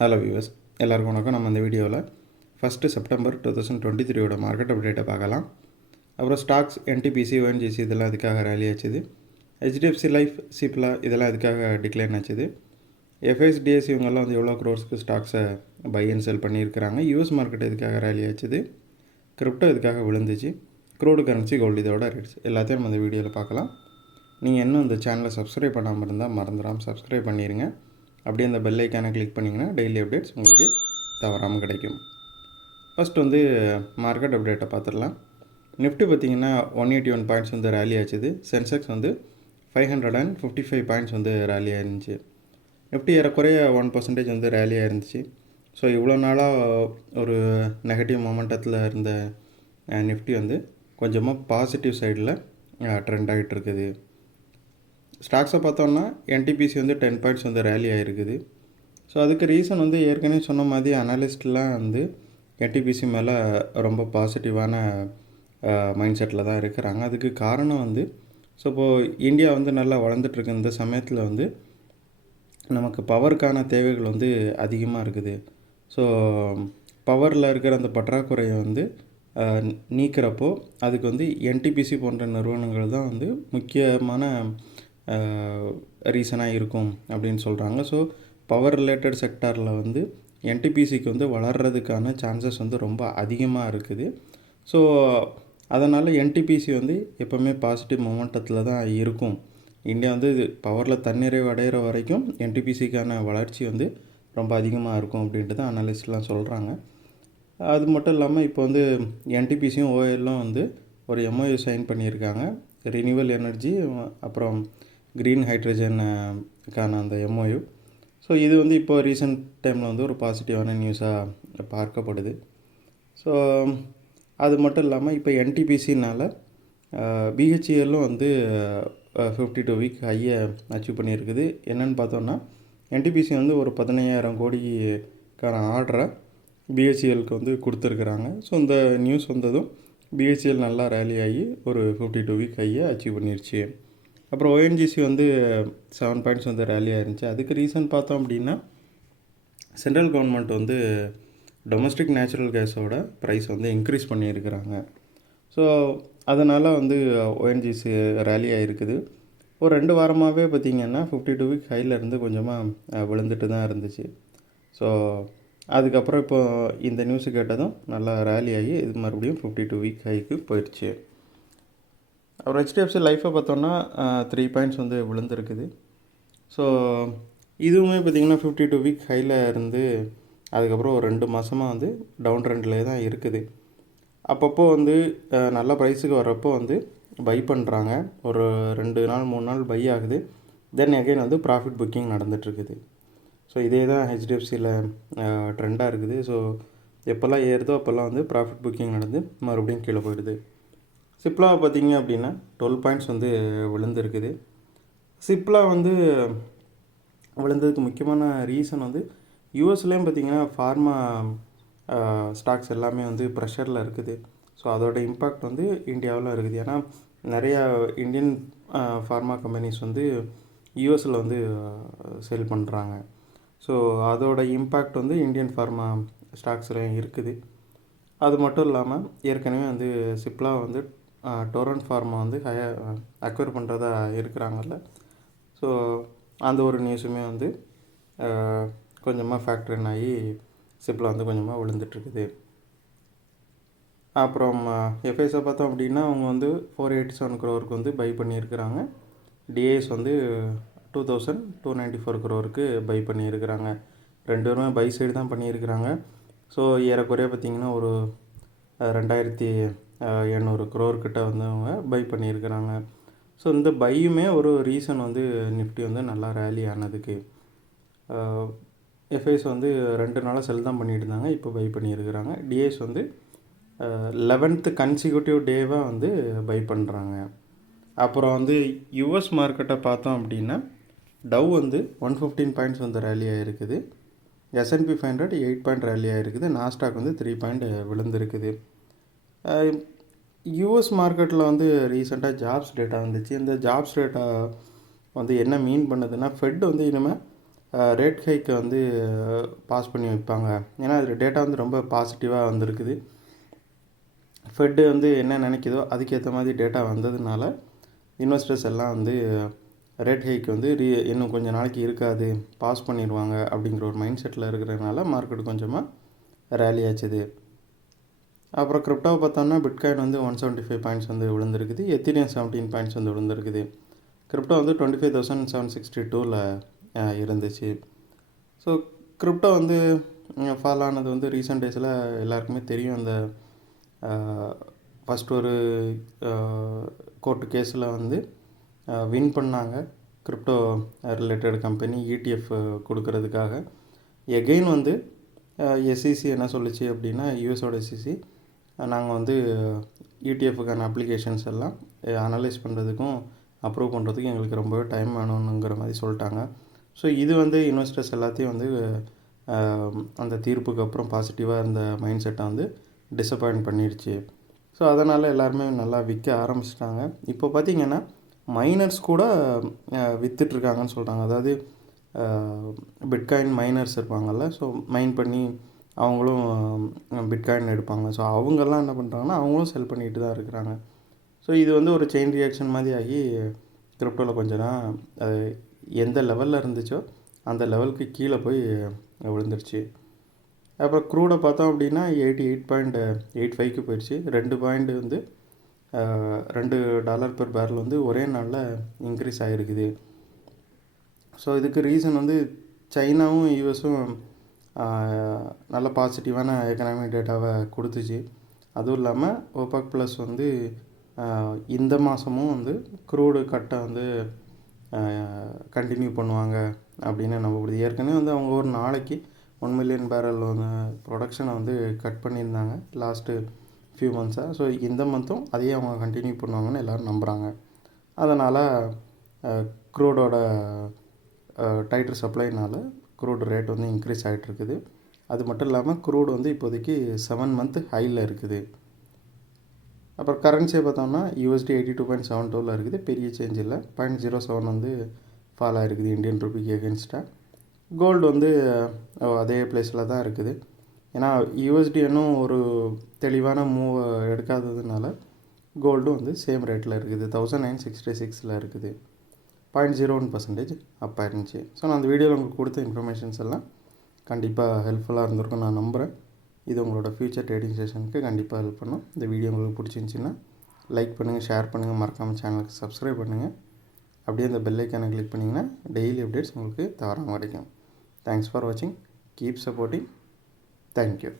Hello viewers, எல்லாருக்கும் வணக்கம். நம்ம இந்த வீடியோவில் 1 செப்டம்பர் 2023 மார்க்கெட் அப்டேட்டை பார்க்கலாம். அப்புறம் ஸ்டாக்ஸ், என்டிபிசி, ஓஎன்ஜிசி இதெல்லாம் இதுக்காக ரேலி ஆச்சுது. ஹெச்டிஎஃப்சி லைஃப், சிப்லா இதெல்லாம் இதுக்காக டிக்ளைன் ஆச்சுது. எஃப்எஸ்டிஎஸ் இவங்கெல்லாம் வந்து எவ்வளோ க்ரோர்ஸ்க்கு ஸ்டாக்ஸை பை அண்ட் செல் பண்ணியிருக்கிறாங்க. யூஎஸ் மார்க்கெட் இதுக்காக ரேலி ஆச்சுது. கிரிப்டோ இதுக்காக விழுந்துச்சு. க்ரூடு கரன்சி, கோல்டு இதோட ரேட்ஸ் எல்லாத்தையும் நம்ம இந்த வீடியோவில் பார்க்கலாம். நீங்கள் இன்னும் இந்த சேனலை சப்ஸ்கிரைப் பண்ணாமல் இருந்தால் மறந்துடாமல் சப்ஸ்கிரைப் பண்ணிடுங்க. அப்படியே அந்த பெல் ஐக்கானை கிளிக் பண்ணிங்கன்னா டெய்லி அப்டேட்ஸ் உங்களுக்கு தவறாமல் கிடைக்கும். ஃபஸ்ட் வந்து மார்க்கெட் அப்டேட்டை பார்த்துடலாம். நிஃப்டி பார்த்திங்கன்னா 181 பாயிண்ட்ஸ் வந்து ரேலி ஆச்சுது. சென்செக்ஸ் வந்து 555 பாயிண்ட்ஸ் வந்து ரேலி ஆயிருந்துச்சு. நிஃப்டி ஏறக்குறைய 1% வந்து ரேலியாக இருந்துச்சு. ஸோ இவ்வளோ நாளாக ஒரு நெகட்டிவ் மொமெண்டத்தில் இருந்த நிஃப்டி வந்து கொஞ்சமாக பாசிட்டிவ் சைடில் ட்ரெண்ட் ஆகிட்டு இருக்குது. ஸ்டாக்ஸை பார்த்தோம்னா என்டிபிசி வந்து 10 பாயிண்ட்ஸ் வந்து ரேலி ஆகிருக்குது. ஸோ அதுக்கு ரீசன் வந்து ஏற்கனவே சொன்ன மாதிரி அனலிஸ்ட்லாம் வந்து என்டிபிசி மேலே ரொம்ப பாசிட்டிவான மைண்ட் செட்டில் தான் இருக்கிறாங்க. அதுக்கு காரணம் வந்து ஸோ இப்போது இந்தியா வந்து நல்லா வளர்ந்துட்டுருக்கு. இந்த சமயத்தில் வந்து நமக்கு பவருக்கான தேவைகள் வந்து அதிகமாக இருக்குது. ஸோ பவரில் இருக்கிற அந்த பற்றாக்குறையை வந்து நீக்கிறப்போ அதுக்கு வந்து என்டிபிசி போன்ற நிறுவனங்கள் தான் வந்து முக்கியமான ரீசனாக இருக்கும் அப்படின்னு சொல்கிறாங்க. ஸோ பவர் ரிலேட்டட் செக்டாரில் வந்து என்டிபிசிக்கு வந்து வளர்கிறதுக்கான சான்சஸ் வந்து ரொம்ப அதிகமாக இருக்குது. ஸோ அதனால் என்டிபிசி வந்து எப்போவுமே பாசிட்டிவ் மொமெண்டத்தில் தான் இருக்கும். இந்தியா வந்து இது பவரில் தன்னிறைவு அடைகிற வரைக்கும் என்டிபிசிக்கான வளர்ச்சி வந்து ரொம்ப அதிகமாக இருக்கும் அப்படின்ட்டு தான் அனலிஸ்ட்லாம் சொல்கிறாங்க. அது மட்டும் இல்லாமல் இப்போ வந்து என்டிபிசியும் ஓஎல்லும் வந்து ஒரு எம்ஓயு சைன் பண்ணியிருக்காங்க. ரினியூவல் எனர்ஜி அப்புறம் க்ரீன் ஹைட்ரஜனுக்கான அந்த எம்ஓயு. ஸோ இது வந்து இப்போ ரீசெண்ட் டைமில் வந்து ஒரு பாசிட்டிவான நியூஸாக பார்க்கப்படுது. ஸோ அது மட்டும் இல்லாமல் இப்போ என்டிபிசினால் பிஹெச்இஎல்லும் வந்து 52 வீக் ஹையை அச்சீவ் பண்ணியிருக்குது. என்னென்னு பார்த்தோன்னா என்டிபிசி வந்து ஒரு 15,000 கோடிக்கான ஆர்டரை பிஹெச்இஎலுக்கு வந்து கொடுத்துருக்குறாங்க. ஸோ இந்த நியூஸ் வந்ததும் பிஹெச்இஎல் நல்லா ரேலி ஆகி ஒரு 52 வீக் ஹையை அச்சீவ் பண்ணிருச்சு. அப்புறம் ஓஎன்ஜிசி வந்து 7 பாயிண்ட்ஸ் வந்து ரேலி ஆயிருந்துச்சு. அதுக்கு ரீசன் பார்த்தோம் அப்படின்னா சென்ட்ரல் கவர்மெண்ட் வந்து டொமஸ்டிக் நேச்சுரல் கேஸோட ப்ரைஸ் வந்து இன்க்ரீஸ் பண்ணியிருக்கிறாங்க. ஸோ அதனால் வந்து ஓஎன்ஜிசி ரேலி ஆகிருக்குது. ஒரு 2 வாரமாகவே பார்த்திங்கன்னா 52 வீக் ஹையிலேருந்து கொஞ்சமாக விழுந்துட்டு தான் இருந்துச்சு. ஸோ அதுக்கப்புறம் இப்போ இந்த நியூஸு கேட்டதும் நல்லா ரேலி ஆகி இது மறுபடியும் 52 வீக் ஹைக்கு போயிடுச்சு. அப்புறம் ஹெச்டிஎஃப்சி லைஃப்பை பார்த்தோன்னா 3 பாயிண்ட்ஸ் வந்து விழுந்துருக்குது. ஸோ இதுவுமே பார்த்திங்கன்னா 52 வீக் ஹையில் இருந்து அதுக்கப்புறம் ஒரு 2 மாதமாக வந்து டவுன் ட்ரெண்ட்லேயே தான் இருக்குது. அப்பப்போ வந்து நல்ல ப்ரைஸுக்கு வரப்போ வந்து பை பண்ணுறாங்க. ஒரு 2 நாள் 3 நாள் பை ஆகுது. தென் அகைன் வந்து ப்ராஃபிட் புக்கிங் நடந்துகிட்ருக்குது. ஸோ இதே தான் ஹெச்டிஎஃப்சியில் ட்ரெண்டாக இருக்குது. ஸோ எப்போல்லாம் ஏறுதோ அப்போல்லாம் வந்து ப்ராஃபிட் புக்கிங் நடந்து மறுபடியும் கீழே போயிடுது. சிப்லா பார்த்திங்க அப்படின்னா 12 பாயிண்ட்ஸ் வந்து விழுந்துருக்குது. சிப்லா வந்து விழுந்ததுக்கு முக்கியமான ரீசன் வந்து யூஎஸ்லேயும் பார்த்திங்கன்னா ஃபார்மா ஸ்டாக்ஸ் எல்லாமே வந்து ப்ரெஷரில் இருக்குது. ஸோ அதோட இம்பேக்ட் வந்து இந்தியாவில் இருக்குது. ஏன்னா நிறையா இந்தியன் ஃபார்மா கம்பெனிஸ் வந்து யூஎஸில் வந்து சேல் பண்ணுறாங்க. ஸோ அதோட இம்பேக்ட் வந்து இந்தியன் ஃபார்மா ஸ்டாக்ஸில் இருக்குது. அது மட்டும் இல்லாமல் ஏற்கனவே வந்து சிப்லா வந்து டோரண்ட் ஃபார்மா வந்து அக்வயர் பண்ணுறதா இருக்கிறாங்கல்ல. ஸோ அந்த ஒரு நியூஸுமே வந்து கொஞ்சமாக ஃபேக்டரின் ஆகி சிப்லா வந்து கொஞ்சமாக விழுந்துட்டுருக்குது. அப்புறம் எஃப்ஐஸை பார்த்தோம் அப்படின்னா அவங்க வந்து 487 crore வந்து பை பண்ணியிருக்கிறாங்க. டிஏஎஸ் வந்து 2,294 crore பை பண்ணியிருக்கிறாங்க. 2 பேருமே பை சைடு தான் பண்ணியிருக்கிறாங்க. ஸோ ஏறக்குறைய பார்த்திங்கன்னா ஒரு 2,800 crore கிட்ட வந்து அவங்க பை பண்ணியிருக்கிறாங்க. ஸோ இந்த பையுமே ஒரு ரீசன் வந்து நிஃப்டி வந்து நல்லா ரேலி ஆனதுக்கு. எஃப்ஐஸ் வந்து 2 நாளாக செல் தான் பண்ணிட்டு இருந்தாங்க. இப்போ பை பண்ணியிருக்கிறாங்க. டிஎஸ் வந்து 11th கன்சிக்யூட்டிவ் டேவாக வந்து பை பண்ணுறாங்க. அப்புறம் வந்து யூஎஸ் மார்க்கெட்டை பார்த்தோம் அப்படின்னா டவ் வந்து 115 பாயிண்ட்ஸ் வந்து ரேலி ஆகிருக்குது. S&P 500 8 பாயிண்ட் ரேலி ஆகிருக்குது. நாஸ்டாக் வந்து 3 பாயிண்ட் விழுந்துருக்குது. யூஎஸ் மார்க்கெட்டில் வந்து ரீசெண்டாக ஜாப்ஸ் டேட்டா வந்துச்சு. இந்த ஜாப்ஸ் டேட்டா வந்து என்ன மீன் பண்ணுதுன்னா ஃபெட் வந்து இனிமேல் ரேட் ஹைக்கை வந்து பாஸ் பண்ணி வைப்பாங்க. ஏன்னா அதில் டேட்டா வந்து ரொம்ப பாசிட்டிவாக வந்திருக்குது. ஃபெட்டு வந்து என்ன நினைக்குதோ அதுக்கேற்ற மாதிரி டேட்டா வந்ததுனால இன்வெஸ்டர்ஸ் எல்லாம் வந்து ரேட் ஹைக் வந்து இன்னும் கொஞ்சம் நாளைக்கு இருக்காது, பாஸ் பண்ணிடுவாங்க அப்படிங்கிற ஒரு மைண்ட் செட்டில் இருக்கிறதுனால மார்க்கெட் கொஞ்சமாக ரேலி ஆச்சுது. அப்புறம் கிரிப்டோவை பார்த்தோம்னா பிட்காயின் வந்து 175 பாயிண்ட்ஸ் வந்து விழுந்திருக்குது. எத்தீரியம் 17 பாயிண்ட்ஸ் வந்து விழுந்திருக்குது. கிரிப்டோ வந்து 25,762ல் இருந்துச்சு. ஸோ கிரிப்டோ வந்து ஃபால் ஆனது வந்து ரீசெண்ட் டேஸில் எல்லாருக்குமே தெரியும். அந்த ஃபஸ்ட் ஒரு கோர்ட்டு கேஸில் வந்து வின் பண்ணாங்க கிரிப்டோ ரிலேட்டட் கம்பெனி ETF கொடுக்கறதுக்காக. எகெயின் வந்து SEC என்ன சொல்லிச்சு அப்படின்னா, யூஎஸோட SEC நாங்கள் வந்து ETF-க்கான அப்ளிகேஷன்ஸ் எல்லாம் அனலைஸ் பண்ணுறதுக்கும் அப்ரூவ் பண்ணுறதுக்கும் எங்களுக்கு ரொம்பவே டைம் வேணுங்கிற மாதிரி சொல்லிட்டாங்க. ஸோ இது வந்து இன்வெஸ்டர்ஸ் எல்லாத்தையும் வந்து அந்த தீர்ப்புக்கு அப்புறம் பாசிட்டிவாக இருந்த மைண்ட் செட்டை வந்து டிசப்பாயிண்ட் பண்ணிடுச்சு. ஸோ அதனால் எல்லாருமே நல்லா விற்க ஆரம்பிச்சிட்டாங்க. இப்போ பார்த்திங்கன்னா மைனர்ஸ் கூட விற்றுட்ருக்காங்கன்னு சொல்கிறாங்க. அதாவது பிட்காயின் மைனர்ஸ் இருப்பாங்கள்ல, ஸோ மைன் பண்ணி அவங்களும் பிட்காயின் எடுப்பாங்க. ஸோ அவங்கெல்லாம் என்ன பண்ணுறாங்கன்னா அவங்களும் செல் பண்ணிட்டு தான் இருக்கிறாங்க. ஸோ இது வந்து ஒரு செயின் ரியாக்ஷன் மாதிரி ஆகி கிரிப்டோவில் கொஞ்ச நாள் எந்த லெவலில் இருந்துச்சோ அந்த லெவலுக்கு கீழே போய் விழுந்துருச்சு. அப்புறம் க்ரூடை பார்த்தோம் அப்படின்னா 88.85க்கு போயிடுச்சு. 2 பாயிண்ட் வந்து $2 பெர் பேரல் வந்து ஒரே நாளில் இன்க்ரீஸ் ஆகிருக்குது. ஸோ இதுக்கு ரீசன் வந்து சைனாவும் யூஎஸும் நல்ல பாசிட்டிவான எக்கனாமிக் டேட்டாவை கொடுத்துச்சு. அதுவும் இல்லாமல் OPEC ப்ளஸ் வந்து இந்த மாதமும் வந்து க்ரூடு கட்டை வந்து கண்டினியூ பண்ணுவாங்க அப்படின்னு நம்பப்படுது. ஏற்கனவே வந்து அவங்க ஒரு நாளைக்கு 1 மில்லியன் பேரல் வந்து ப்ரொடக்ஷனை வந்து கட் பண்ணியிருந்தாங்க லாஸ்ட்டு ஃபியூ மந்த்ஸாக. ஸோ இந்த மந்த்தும் அதையே அவங்க கண்டினியூ பண்ணுவாங்கன்னு எல்லோரும் நம்புகிறாங்க. அதனால் க்ரூடோட டைட்டர் சப்ளைனால் க்ரூட் ரேட் வந்து இன்க்ரீஸ் ஆகிட்டுருக்குது. அது மட்டும் இல்லாமல் க்ரூட் வந்து இப்போதைக்கு 7 மந்த்து ஹையில் இருக்குது. அப்புறம் கரன்சியை பார்த்தோம்னா USD 82.72ல் இருக்குது. பெரிய சேஞ்ச் இல்லை. 0.07 வந்து ஃபால் ஆகிருக்குது இந்தியன் ருபிக்கு எகென்ஸ்டாக. கோல்டு வந்து அதே பிளேஸில் தான் இருக்குது. ஏன்னா USD இன்னும் ஒரு தெளிவான மூவ் எடுக்காததுனால கோல்டு வந்து சேம் ரேட்டில் இருக்குது. 1966ல் இருக்குது. 0.01% அப் ஆயிருந்துச்சு. ஸோ நான் அந்த வீடியோவில் உங்களுக்கு கொடுத்த இன்ஃபர்மேஷன்ஸ் எல்லாம் கண்டிப்பாக ஹெல்ப்ஃபுல்லாக இருந்திருக்கும் நான் நம்புகிறேன். இது உங்களோட ஃப்யூச்சர் ட்ரேடிங் செஷனுக்கு கண்டிப்பாக ஹெல்ப் பண்ணும். இந்த வீடியோ உங்களுக்கு பிடிச்சிருந்துச்சின்னா லைக் பண்ணுங்கள், ஷேர் பண்ணுங்கள், மறக்காமல் சேனலுக்கு சப்ஸ்கிரைப் பண்ணுங்கள். அப்படியே அந்த பெல் ஐக்கானை கிளிக் பண்ணிங்கன்னா டெய்லி அப்டேட்ஸ் உங்களுக்கு தவறாமல் கிடைக்கும். தேங்க்ஸ் ஃபார் வாட்சிங். Keep supporting. தேங்க்யூ.